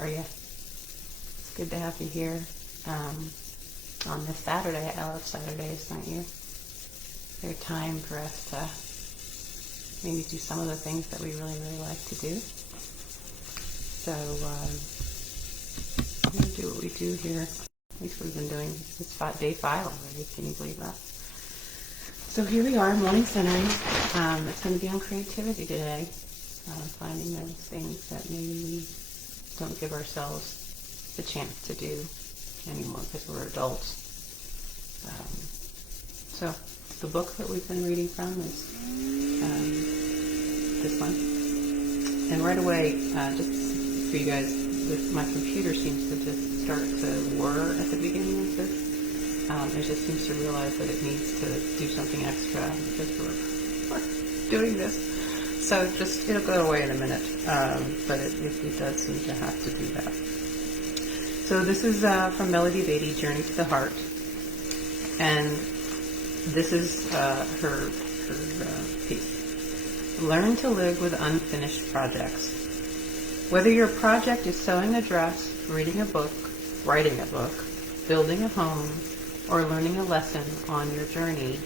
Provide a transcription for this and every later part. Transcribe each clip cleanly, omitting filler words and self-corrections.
are you? It's good to have you here on this Saturday. I love Saturdays, don't you? They're time for us to maybe do some of the things that we really, really like to do. So I'm going to do what we do here. At least we've been doing this day 5 already. Can you believe that? So here we are, morning centering. It's going to be on creativity today. Finding those things that maybe we don't give ourselves the chance to do anymore because we're adults. So the book that we've been reading from is this one. And right away, just for you guys, my computer seems to just start to whir at the beginning of this. It just seems to realize that it needs to do something extra because we're doing this. So it'll go away in a minute, but it does seem to have to do that. So this is from Melody Beatty, Journey to the Heart. And this is her piece. Learn to live with unfinished projects. Whether your project is sewing a dress, reading a book, writing a book, building a home, or learning a lesson on your journey,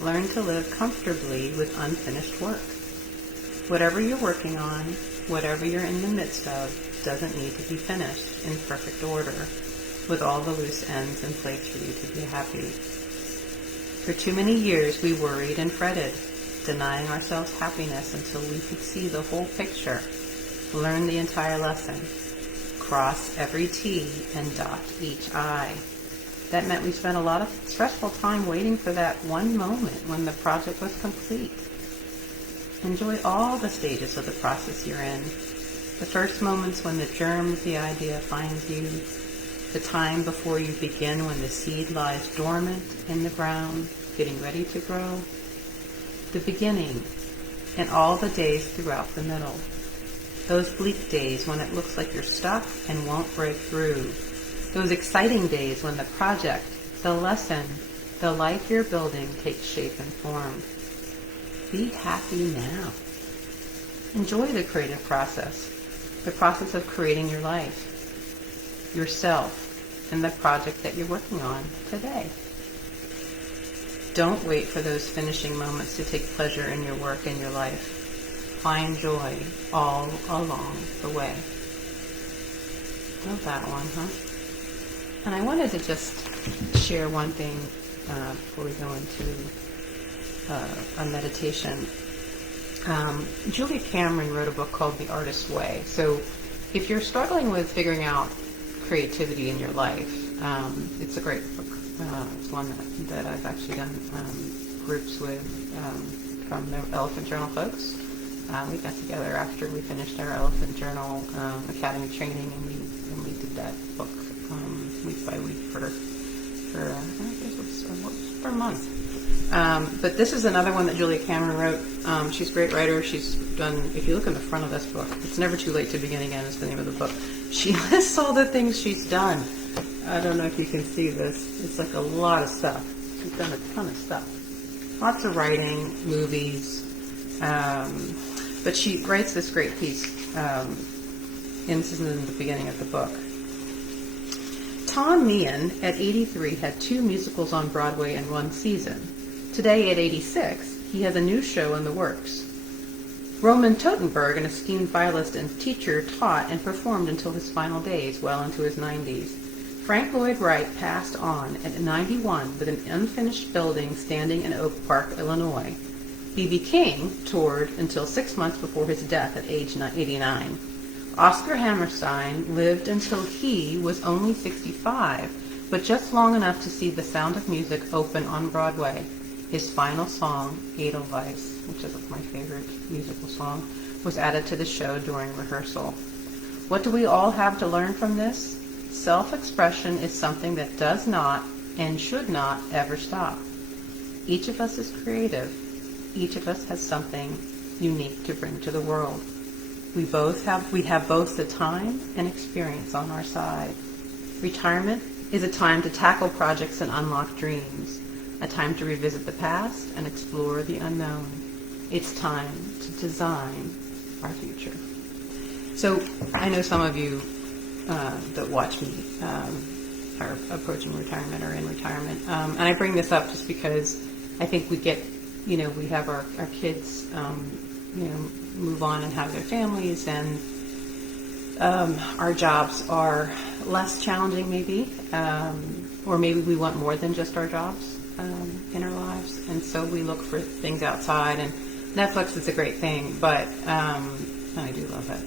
learn to live comfortably with unfinished work. Whatever you're working on, whatever you're in the midst of, doesn't need to be finished in perfect order, with all the loose ends in place for you to be happy. For too many years we worried and fretted, denying ourselves happiness until we could see the whole picture, learn the entire lesson, cross every T and dot each I. That meant we spent a lot of stressful time waiting for that one moment when the project was complete. Enjoy all the stages of the process you're in. The first moments when the germ of the idea finds you, the time before you begin when the seed lies dormant in the ground, getting ready to grow, the beginning, and all the days throughout the middle. Those bleak days when it looks like you're stuck and won't break through. Those exciting days when the project, the lesson, the life you're building takes shape and form. Be happy now. Enjoy the creative process, the process of creating your life, yourself, and the project that you're working on today. Don't wait for those finishing moments to take pleasure in your work and your life. Find joy all along the way. Love that one, huh? And I wanted to just share one thing before we go into a meditation. Julia Cameron wrote a book called The Artist's Way. So if you're struggling with figuring out creativity in your life, it's a great book. It's one that I've actually done groups with from the Elephant Journal folks. We got together after we finished our Elephant Journal Academy training, and we did that book week by week for a month. But this is another one that Julia Cameron wrote. She's a great writer. She's done, if you look in the front of this book, It's Never Too Late to Begin Again is the name of the book. She lists all the things she's done. I don't know if you can see this. It's like a lot of stuff. She's done a ton of stuff. Lots of writing, movies. But she writes this great piece. This is in the beginning of the book. Tom Meehan, at 83, had 2 musicals on Broadway in one season. Today, at 86, he has a new show in the works. Roman Totenberg, an esteemed violist and teacher, taught and performed until his final days, well into his 90s. Frank Lloyd Wright passed on at 91 with an unfinished building standing in Oak Park, Illinois. B.B. King toured until 6 months before his death at age 89. Oscar Hammerstein lived until he was only 65, but just long enough to see The Sound of Music open on Broadway. His final song, Edelweiss, which is my favorite musical song, was added to the show during rehearsal. What do we all have to learn from this? Self-expression is something that does not and should not ever stop. Each of us is creative. Each of us has something unique to bring to the world. We have both the time and experience on our side. Retirement is a time to tackle projects and unlock dreams, a time to revisit the past and explore the unknown. It's time to design our future. So I know some of you that watch me are approaching retirement or in retirement. And I bring this up just because I think we get, we have our kids, move on and have their families, and our jobs are less challenging maybe, or maybe we want more than just our jobs in our lives, and so we look for things outside, and Netflix is a great thing, but I do love it.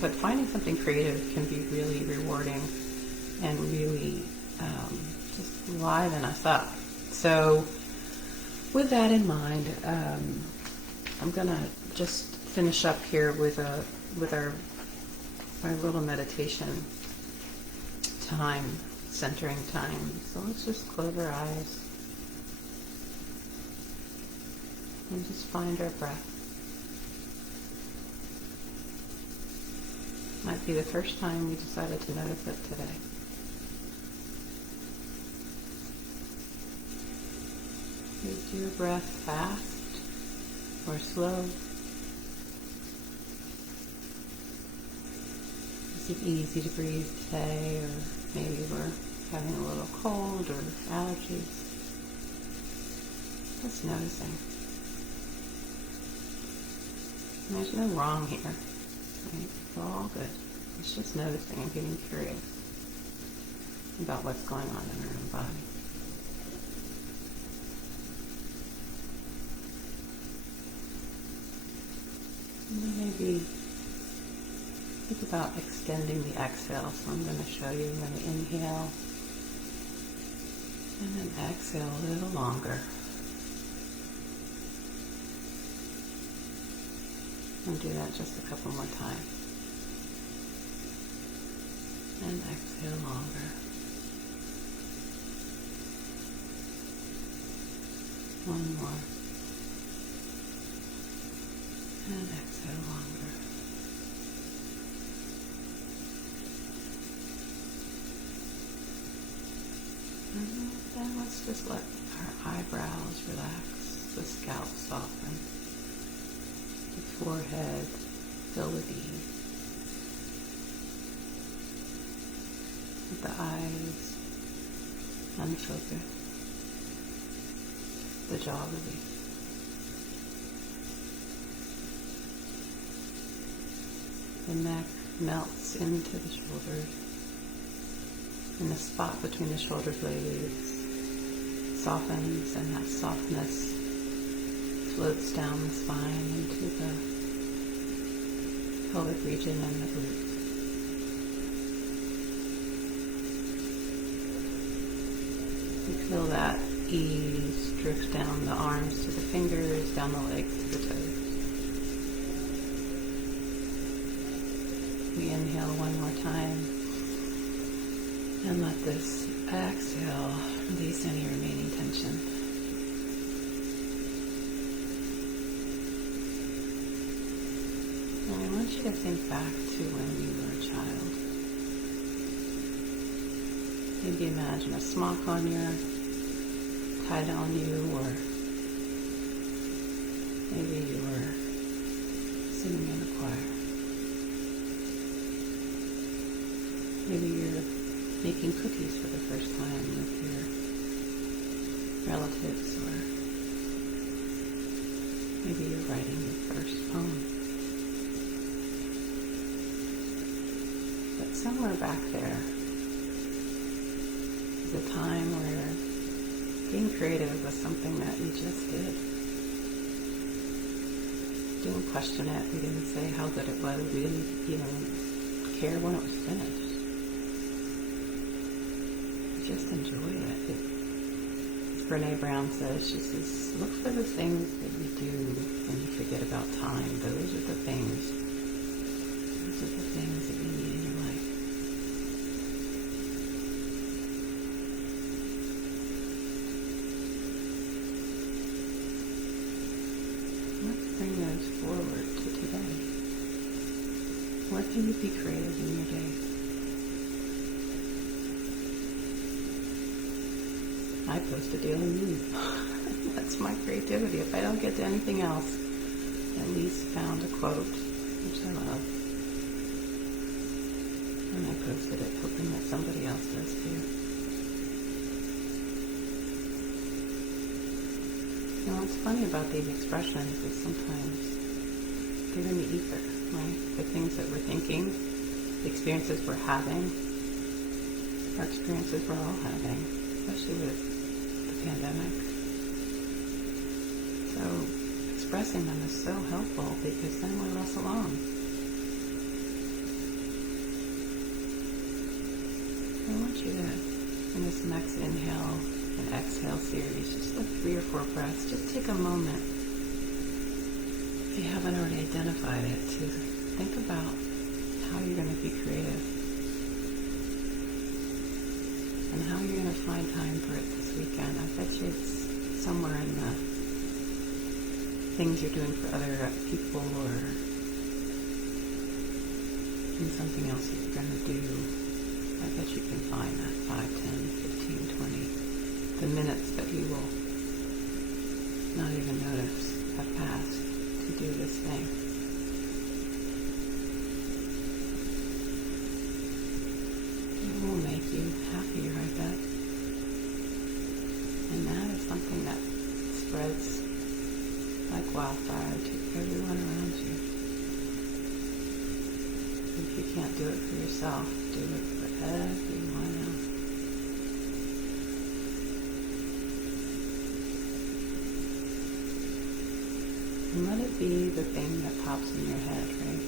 But finding something creative can be really rewarding and really just liven us up. So with that in mind, I'm going to just finish up here with our little meditation time, centering time. So let's just close our eyes and just find our breath. Might be the first time we decided to notice it today. Is your breath fast or slow? Is it easy to breathe today, or maybe we're having a little cold or allergies? Just noticing. There's no wrong here. Right? It's all good. It's just noticing and getting curious about what's going on in our own body. And then maybe think about extending the exhale. So I'm going to show you. I'm going to inhale and then exhale a little longer. And do that just a couple more times. And exhale longer. One more. And exhale longer. And then let's just let our eyebrows relax, the scalp soften, the forehead fill with ease, with the eyes unfocused, the jaw released. The neck melts into the shoulders, and the spot between the shoulder blades softens, and that softness floats down the spine into the pelvic region and the glutes. You feel that ease drift down the arms to the fingers, down the legs to the toes. We inhale one more time and let this exhale release any remaining tension. And I want you to think back to when you were a child. Maybe imagine a smock on tied on you, or maybe you were singing in a choir. Maybe you're making cookies for the first time with your relatives, or maybe you're writing your first poem. But somewhere back there is a time where being creative was something that we just did. We didn't question it. We didn't say how good it was. We didn't even care when it was finished. Just enjoy it. As Brene Brown says, she says, look for the things that you do when you forget about time. Those are the things. Those are the things that you need in your life. Let's bring those forward to today. What can you be creative in your day? I post a daily news. That's my creativity. If I don't get to anything else, at least found a quote, which I love. and I posted it, hoping that somebody else does too. And what's funny about these expressions is sometimes they're in the ether, right? The things that we're thinking, the experiences we're having, are experiences we're all having, especially with the pandemic. So expressing them is so helpful because then we're less alone. I want you to, in this next inhale and exhale series, just like 3 or 4 breaths, just take a moment, if you haven't already identified it, to think about how you're going to be creative and how you're going to find time for it this weekend. I bet you it's somewhere in the things you're doing for other people or in something else that you're going to do. I bet you can find that 5, 10, 15, 20, the minutes that you will not even notice have passed to do this thing. It will make you happier, I bet. And that is something that spreads like wildfire to everyone around you. If you can't do it for yourself, do it for everyone else. And let it be the thing that pops in your head, right?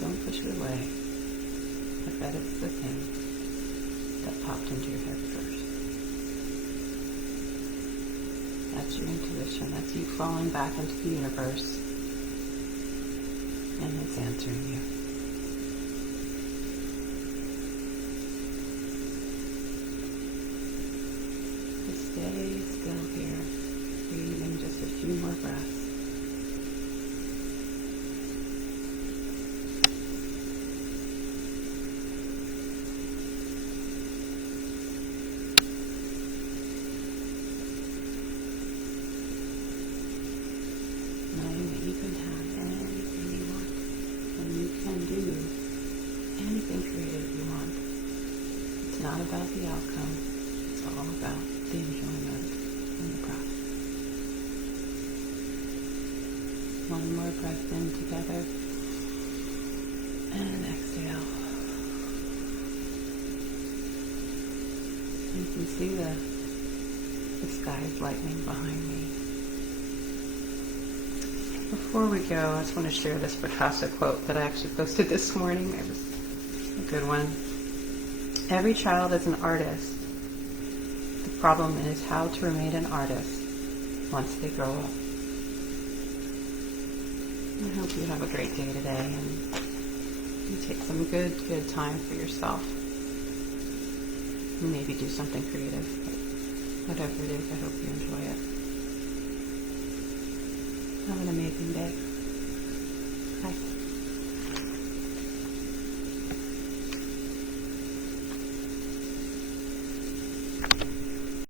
Don't push it away. I bet it's the thing that popped into your head first. That's your intuition. That's you falling back into the universe. And it's answering you. Just stay still here, breathing just a few more breaths. Knowing that you can have anything you want. And you can do anything creative you want. It's not about the outcome. It's all about the enjoyment and the process. One more breath in together. And exhale. You can see the sky's lightning behind me. Before we go, I just want to share this Picasso quote that I actually posted this morning. It was a good one. Every child is an artist. The problem is how to remain an artist once they grow up. I hope you have a great day today and you take some good time for yourself. And maybe do something creative. But whatever it is, I hope you enjoy it. Have an amazing day. Bye.